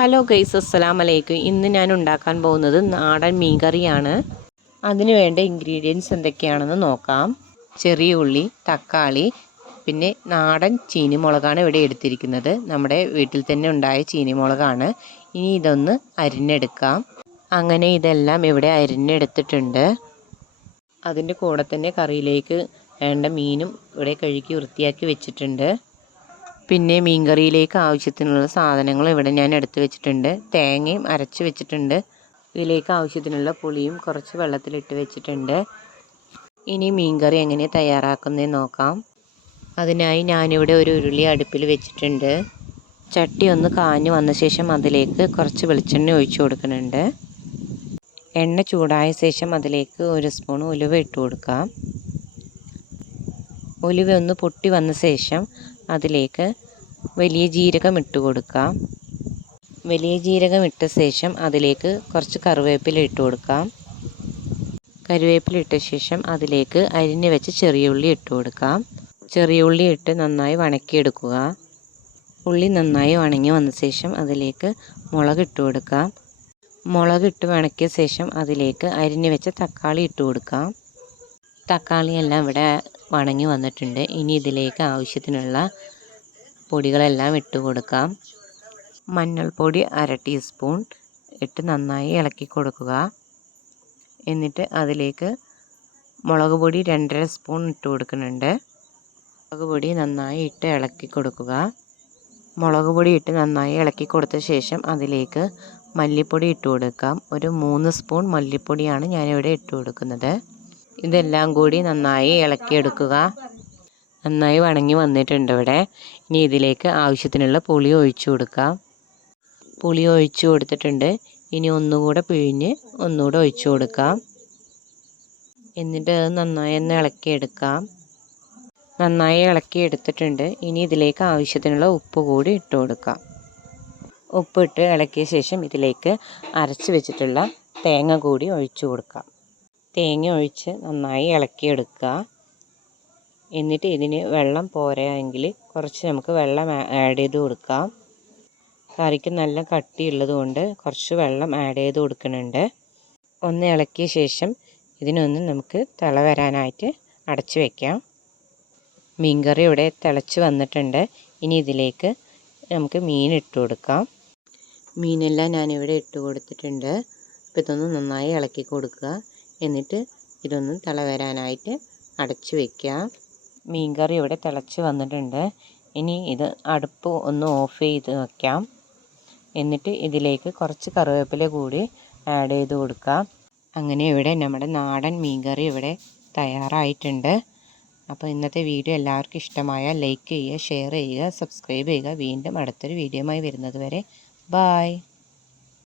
Hello guys അസ്സലാം അലൈക്കും ഇന്ന് ഞാൻ ഉണ്ടാക്കാൻ പോകുന്നത് നാടൻ മീൻ കറിയാണ്. അതിന് വേണ്ട ഇൻഗ്രീഡിയൻസ് എന്തൊക്കെയാണെന്ന് നോക്കാം. ചെറിയ ഉള്ളി തക്കാളി പിന്നെ നാടൻ ചീനിമുളകാണ് ഇവിടെ എടുത്തിരിക്കുന്നത്. നമ്മുടെ വീട്ടിൽ തന്നെ ഉണ്ടായ ചീനിമുളകാണ്. ഇനി ഇതൊന്ന് അരിഞ്ഞെടുക്കാം. അങ്ങനെ ഇതെല്ലാം ഇവിടെ അരിഞ്ഞെടുത്തിട്ടുണ്ട്. അതിന്റെ കൂടെ തന്നെ കറിയിലേക്ക് വേണ്ട മീനും ഇവിടെ കഴുകി വൃത്തിയാക്കി വെച്ചിട്ടുണ്ട്. പിന്നെ മീൻകറിയിലേക്ക് ആവശ്യത്തിനുള്ള സാധനങ്ങൾ ഇവിടെ ഞാൻ എടുത്ത് വെച്ചിട്ടുണ്ട്. തേങ്ങയും അരച്ച് വെച്ചിട്ടുണ്ട്. ഇതിലേക്ക് ആവശ്യത്തിനുള്ള പുളിയും കുറച്ച് വെള്ളത്തിലിട്ട് വെച്ചിട്ടുണ്ട്. ഇനി മീൻകറി എങ്ങനെ തയ്യാറാക്കുന്നതെന്ന് നോക്കാം. അതിനായി ഞാനിവിടെ ഒരു ഉരുളി അടുപ്പിൽ വെച്ചിട്ടുണ്ട്. ചട്ടി ഒന്ന് കാഞ്ഞു വന്ന ശേഷം അതിലേക്ക് കുറച്ച് വെളിച്ചെണ്ണ ഒഴിച്ചു കൊടുക്കുന്നുണ്ട്. എണ്ണ ചൂടായ ശേഷം അതിലേക്ക് ഒരു സ്പൂൺ ഉലുവ ഇട്ട് കൊടുക്കാം. ഉലുവ ഒന്ന് പൊട്ടി വന്ന ശേഷം അതിലേക്ക് വലിയ ജീരകം ഇട്ട് കൊടുക്കാം. വലിയ ജീരകം ഇട്ട ശേഷം അതിലേക്ക് കുറച്ച് കറിവേപ്പില ഇട്ട് കൊടുക്കാം. കറിവേപ്പില ഇട്ട ശേഷം അതിലേക്ക് അരിഞ്ഞ് വെച്ച് ചെറിയ ഉള്ളി ഇട്ട് കൊടുക്കാം. ചെറിയ ഉള്ളി ഇട്ട് നന്നായി വണക്കിയെടുക്കുക. ഉള്ളി നന്നായി വണങ്ങി വന്ന ശേഷം അതിലേക്ക് മുളക് ഇട്ട് കൊടുക്കാം. മുളക് ഇട്ട് വണക്കിയ ശേഷം അതിലേക്ക് അരിഞ്ഞ് വെച്ച തക്കാളി ഇട്ട് കൊടുക്കാം. തക്കാളിയെല്ലാം ഇവിടെ വണങ്ങി വന്നിട്ടുണ്ട്. ഇനി ഇതിലേക്ക് ആവശ്യത്തിനുള്ള പൊടികളെല്ലാം ഇട്ട് കൊടുക്കാം. മഞ്ഞൾപ്പൊടി അര ടീസ്പൂൺ ഇട്ട് നന്നായി ഇളക്കി കൊടുക്കുക. എന്നിട്ട് അതിലേക്ക് മുളക് പൊടി രണ്ടര സ്പൂൺ ഇട്ട് കൊടുക്കുന്നുണ്ട്. മുളക് പൊടി നന്നായി ഇട്ട് ഇളക്കി കൊടുക്കുക. മുളക് പൊടി ഇട്ട് നന്നായി ഇളക്കി കൊടുത്ത ശേഷം അതിലേക്ക് മല്ലിപ്പൊടി ഇട്ട് കൊടുക്കാം. ഒരു മൂന്ന് സ്പൂൺ മല്ലിപ്പൊടിയാണ് ഞാനിവിടെ ഇട്ട് കൊടുക്കുന്നത്. ഇതെല്ലാം കൂടി നന്നായി ഇളക്കിയെടുക്കുക. നന്നായി വണങ്ങി വന്നിട്ടുണ്ട് ഇവിടെ. ഇനി ഇതിലേക്ക് ആവശ്യത്തിനുള്ള പുളി ഒഴിച്ചു കൊടുക്കാം പുളി ഒഴിച്ചു കൊടുത്തിട്ടുണ്ട്. ഇനി ഒന്നുകൂടെ പിഴിഞ്ഞ് ഒന്നുകൂടെ ഒഴിച്ചു കൊടുക്കാം എന്നിട്ട് അത് നന്നായി ഒന്ന് ഇളക്കിയെടുക്കാം നന്നായി ഇളക്കി എടുത്തിട്ടുണ്ട് ഇനി ഇതിലേക്ക് ആവശ്യത്തിനുള്ള ഉപ്പ് കൂടി ഇട്ട് കൊടുക്കാം ഉപ്പിട്ട് ഇളക്കിയ ശേഷം ഇതിലേക്ക് അരച്ച് വെച്ചിട്ടുള്ള തേങ്ങ കൂടി ഒഴിച്ചു കൊടുക്കാം തേങ്ങ ഒഴിച്ച് നന്നായി ഇളക്കിയെടുക്കുക. എന്നിട്ട് ഇതിന് വെള്ളം പോരായെങ്കിൽ കുറച്ച് നമുക്ക് വെള്ളം ആഡ് ചെയ്ത് കൊടുക്കാം. കറിക്ക് നല്ല കട്ടിയുള്ളത് കൊണ്ട് കുറച്ച് വെള്ളം ആഡ് ചെയ്ത് കൊടുക്കുന്നുണ്ട്. ഒന്ന് ഇളക്കിയ ശേഷം ഇതിനൊന്ന് നമുക്ക് തിള വരാനായിട്ട് അടച്ച് വയ്ക്കാം മീൻകറി ഇവിടെ തിളച്ച് വന്നിട്ടുണ്ട്. ഇനി ഇതിലേക്ക് നമുക്ക് മീൻ ഇട്ട് കൊടുക്കാം. മീനെല്ലാം ഞാനിവിടെ ഇട്ട് കൊടുത്തിട്ടുണ്ട്. അപ്പോൾ ഇതൊന്ന് നന്നായി ഇളക്കി കൊടുക്കുക. എന്നിട്ട് ഇതൊന്ന് തിള വരാനായിട്ട് അടച്ച് മീൻ കറി ഇവിടെ തിളച്ച് വന്നിട്ടുണ്ട്. ഇനി ഇത് അടുപ്പ് ഒന്ന് ഓഫ് ചെയ്ത് വയ്ക്കാം എന്നിട്ട് ഇതിലേക്ക് കുറച്ച് കറിവേപ്പില കൂടി ആഡ് ചെയ്ത് കൊടുക്കാം അങ്ങനെ ഇവിടെ നമ്മുടെ നാടൻ മീൻ കറി ഇവിടെ തയ്യാറായിട്ടുണ്ട്. അപ്പോൾ ഇന്നത്തെ വീഡിയോ എല്ലാവർക്കും ഇഷ്ടമായ ലൈക്ക് ചെയ്യുക ഷെയർ ചെയ്യുക സബ്സ്ക്രൈബ് ചെയ്യുക. വീണ്ടും അടുത്തൊരു വീഡിയോയുമായി വരുന്നത് വരെ. ബായ്